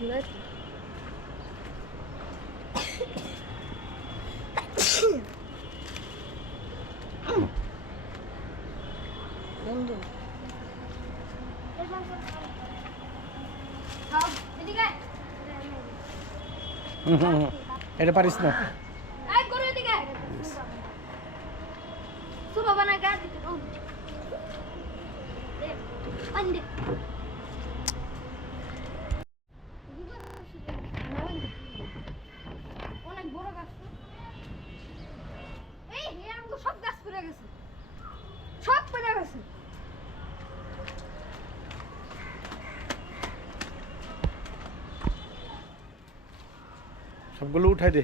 ঘুরাচ্ছে বন্ধু। এটা পারিস না আয় করো এদিকে আয়। সুবা বানা গা দিতে দাও। দে, পানি দে। অনেক বড় গাছ তো। এই হে আমগো সব গাছ। সব পড়ে গেছে। সবগুলো উঠাই দে।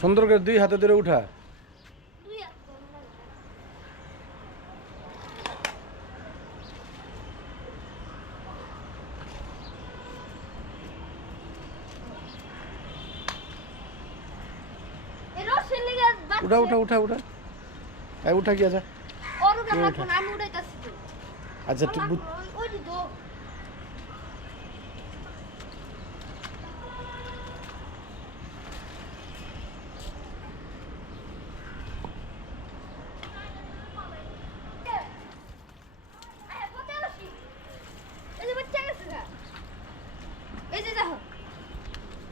সুন্দর করে দুই হাতে ধরে উঠা। উঠা উঠা উঠা উঠা। এই উঠা আচ্ছা ওই যে তো এই যে দেখো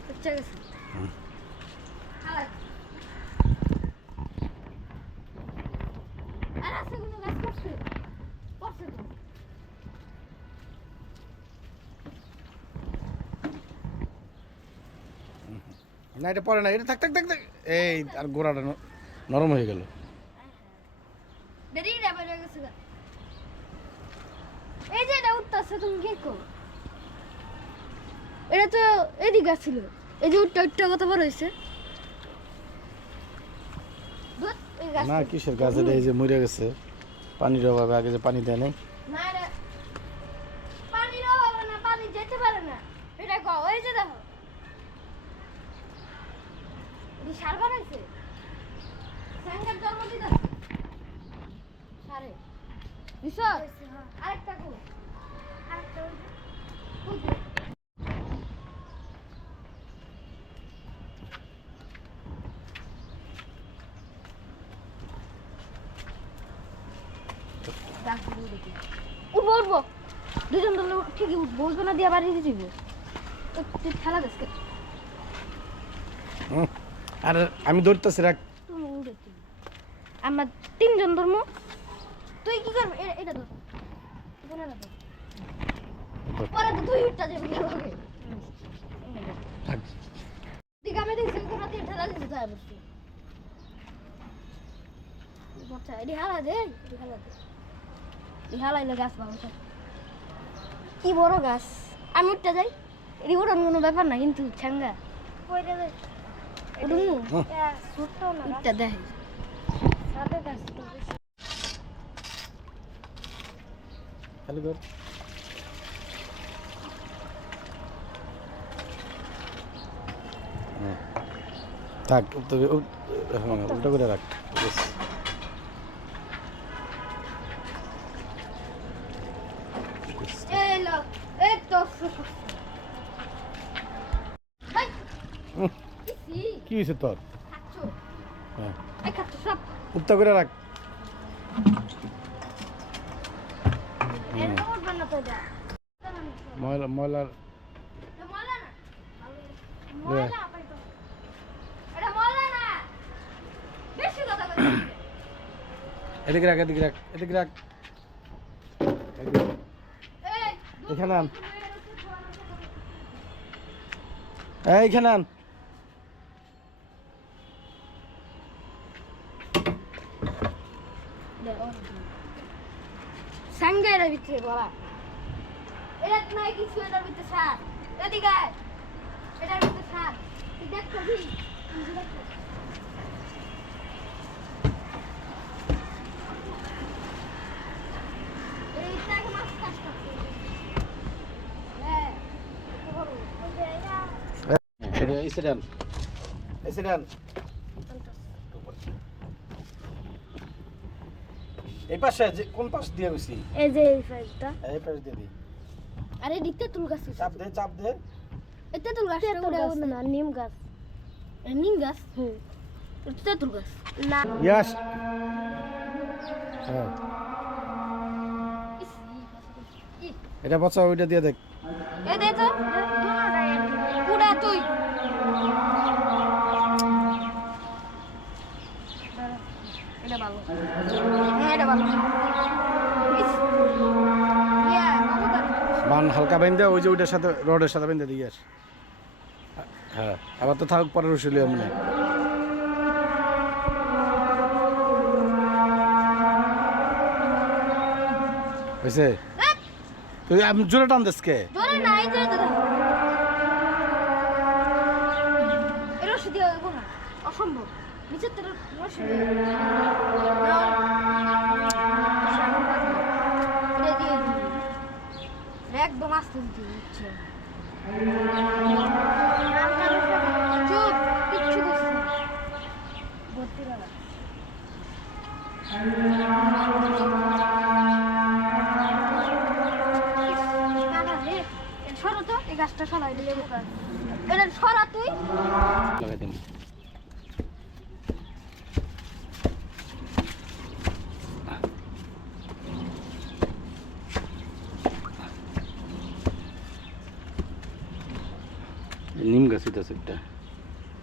বাচ্চা গেছে হালাই। আর আছে কোনো গাছ করছে করছে তো না এটা পরে না এটা থাক থাক থাক থাক। এই আর গোড়াটা নরম হয়ে গেল। এই যে এটা উঠতেছে তুমি কি করো এটা তো এদিকে ছিল এই যে উঠটা উঠটা কত বড় হয়েছে না কিসের গাছ এটা? এই যে মরে গেছে। পানির অভাবে আগে যে পানি দেয় নাই। পানির অভাবে না পানি যেতে পারে না। এটা কও এই যে দেখো এটি সার বানাইছে? স্যাঙ্গার জন্ম দিতে সারে। বিশাল আরেকটা কো। আরেকটা উঠবো উঠবো। দুজন দলে ঠিকই উঠবো উঠবো না দিয়ে বাড়ি দিয়ে খেলা দেখ হুম। আর আমি ধরতেছি রাখ। আমার তিনজন ধর্ম। তুই কি করবি? এটা ধর। পরে তো তুই যাবি? থাক কোনো ঠেলা হালা দে এটি হালা দে। এটি হালাইলে গাছ পাবো কি বড় গাছ? আমি উঠতে যাই। এটি ওঠান কোনো ব্যাপার না কিন্তু হুম। খালি কর থাক উল্টো করে রাখ। হয়েছে তোর? হ্যাঁ। করে রাখ। এটা ময়লা ময়লার এদিকে রাখ এদিকে রাখ এদিকে রাখ। এখানে আন। এই, এইখানে আন। সাঙ্গাইরা ভিতরে বলা এটা নাই কিছু এটার ভিতরে সার এদিকে। এটার ভিতরে সার তুই দেখ কবি চাষ করতে হ্যাঁ এটা বড়। ওই যে এটা এটা এসে দেন এসে দেন এই পাশে যে কোন পাশ দিয়ে গেছি এই যে এই ফাইলটা এই পাশ দিয়ে দিই আরে দিতে তুল গাছ চাপ দে চাপ দে। এটা তুল গাছ না নিম গাছ। নিম গাছ? হুম। এটা তুল গাছ। না। ইয়াস। হ্যাঁ। এটা বাচ্চা ওইটা দিয়ে দেখ। এ দে তো পুরা তুই এটা ভালো হ্যাঁ এটা ভালো ইস, ইয়া, ভালো গাড়ি। বান হালকা বেঁধে ওই যে ওইটার সাথে রডের সাথে বেঁধে দিয়ে আস। হ্যাঁ। আবার তো থাক পরে রসুলি এমনি হয়েছে ধ্যাৎ, তুই আমি জোরে টান দিস কে অসম্ভব। নিচের থেকে রশি দিয়ে হইবো। না, এটা দিয়ে দিবি। এটা একদম আস্তে হচ্ছে। চুপ কিচ্ছু করছি ভর্তি সরো তো, এই গাছটা সরাই দিলে সরা তুই। লাগাই দিন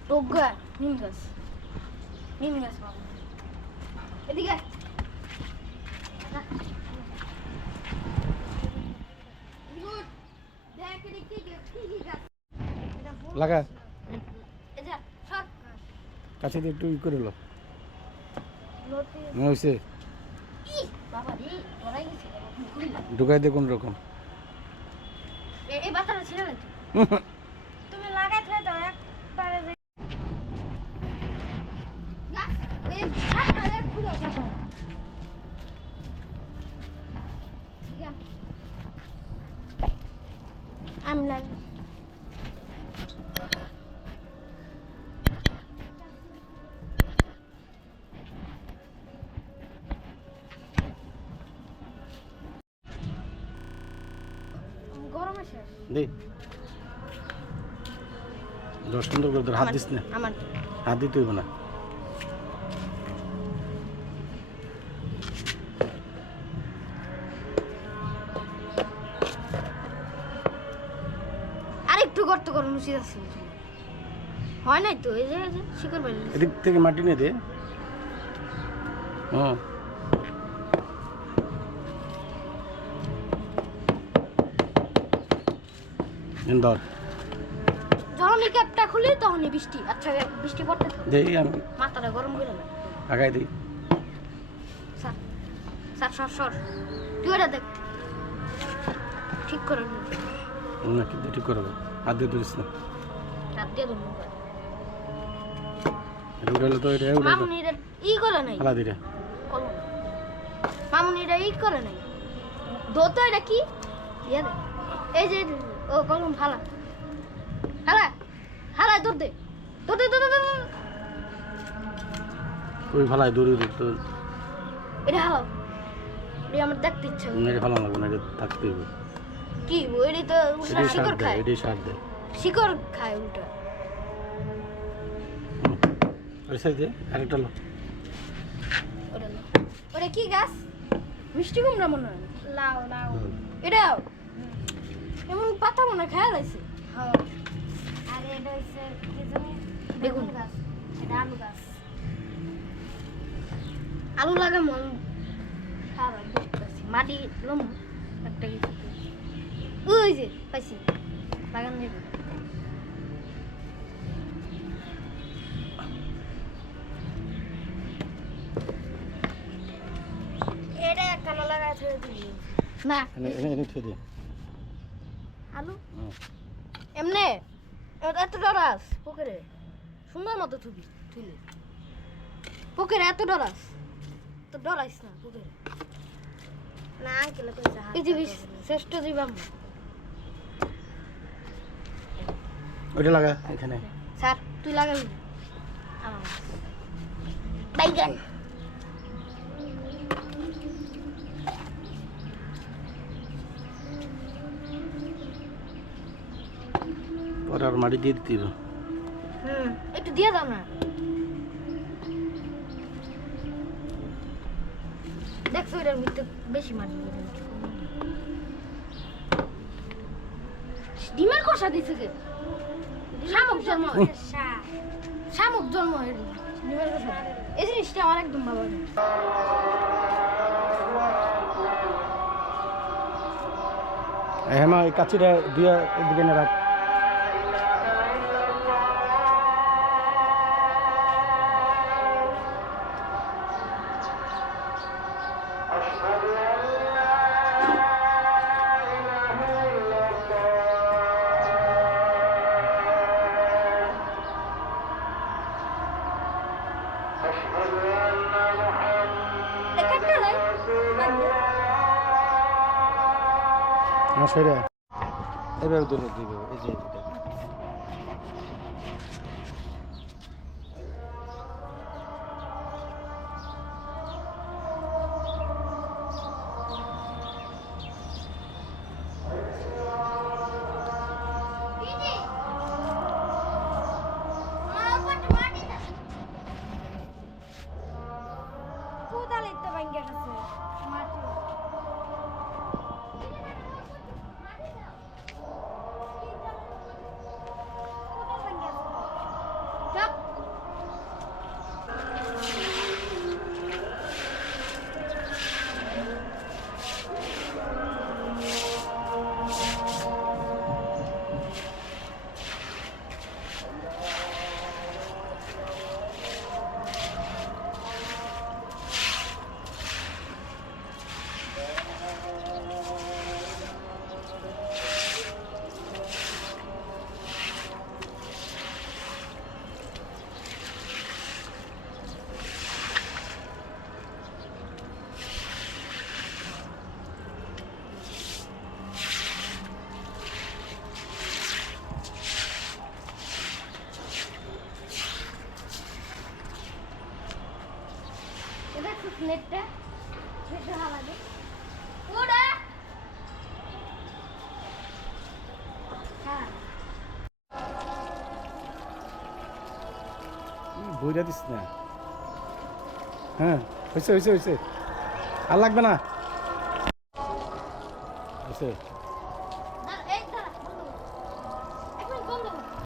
টোগা নিম গাছ নিম গাছ বাবা এদিকে। লাগা। এই যা, সর। কাছে দিয়ে একটু ই করে লো। হয়েছে। ঢুকাই দে কোন রকম। এই তুই। তুমি লাগাই থাকে তো একবারে যে- গাছ, এই গাছটা এক খুলে দেখো। ঠিক আছে। আমি লাগ গরমে দে। দশ সুন্দর করে তোর হাত দিস না। হাত দিতে হইব না। আরেকটু গর্ত করুন উচিত আছে। হয় নাই তো? এই যে শিকড় এদিক থেকে মাটি নিয়ে দে। হুম ধর যখনই ক্যাপটা খুলি? তখনই বৃষ্টি। আচ্ছা বৃষ্টি পড়তে থাকবে। দে আমি। মাথাটা গরম করে না। আগাই দিই। স্যার স্যার সর সর। তুই এটা দেখ। ঠিক করে নি। কিন্তু ঠিক করব? হাত দিয়ে ধরিস না। রাত দিয়ে এটা তো এটা উঠাইলে মামুনিরা ই করে নাই? হালা দিটা মামুনিরা ই করে নাই? দোতো এটা কি? ইয়ে এই যে ও কলম হালা। হালা হালা দৌড় দে। দৌড় দে দৌড় দে, ওই ভালাই দৌড়ি দৌড় তোর এটা হালাও। এটা আমার দেখতে ইচ্ছে করে। এটা ভালো লাগবে না এটা থাকতে হইব কি তো শিকড় খায়। এটাই সার দেয় শিকড় খায় উল্টা। ওই সাইড দিয়ে আরেকটা লো। ওটা কি গাছ? মিষ্টি কুমড়া মনে হয়। লাউ লাউ। এটাও এমন পাতা মনে হয় খায়া যাইছে আর এটা হচ্ছে কি জানি? বেগুন। গাছ। এটা আলু গাছ। আলু লাগা মন। খাবার বুঝতেছি মাটি লম একটা কিছু ওই যে পাইছি। বাগান দেবে। এটা একখানা লাগাই ছেড়ে দিবি। না। এনে এনে এনে ঠে দে আলু। এমনে? এত ডরাস। পুকুরে। সুন্দর মতো থুবি থুলে পুকুরে এত ডরাস। তো ডরাইস না পুকুরে। না আঙ্কেল পৃথিবীর শ্রেষ্ঠ জীবাম ওইটা লাগা এখানে। স্যার তুই লাগাবি? আমার। বাইগান পরে আর মাটি দিয়ে দিতে। হুম। একটু দিয়ে দাও না। দেখছ এটার ভিতরে বেশি মাটি দিয়ে ডিমের কষা দিছে কে শামুক জন্ম। হয়। শামুক জন্ম হয় ডিমের কষা। এই জিনিসটা আমার একদম ভালো লাগে হ্যাঁ মা এই কাচিটা দিয়ে এদিকে রাখ। শরীরে এবার দূরে দিবে এই যে। এটা নেটটা নেটটা ভালো লাগে ওটা হ্যাঁ। বইটা দিস না? হ্যাঁ হয়েছে হয়েছে হয়েছে আর লাগবে না। হয়েছে